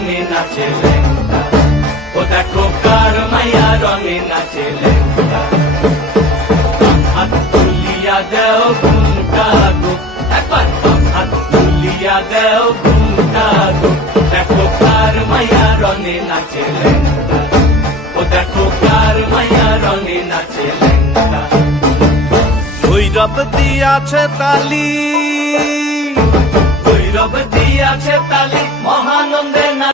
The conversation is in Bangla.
রঙে নাচে লেঙ্গা, ও দেখো কার মাইয়া রঙে নাচে লেঙ্গা। হাত তুলিয়া দেও ঘুমটা গো, একবার হাত তুলিয়া দেও ঘুমটা গো, দেখো কার মাইয়া রঙে নাচে লেঙ্গা, ও দেখো কার মাইয়া রঙে নাচে লেঙ্গা। ভৈরব দিয়াছে তালি, ভৈরব দিয়াছে তালি, মহানন্দে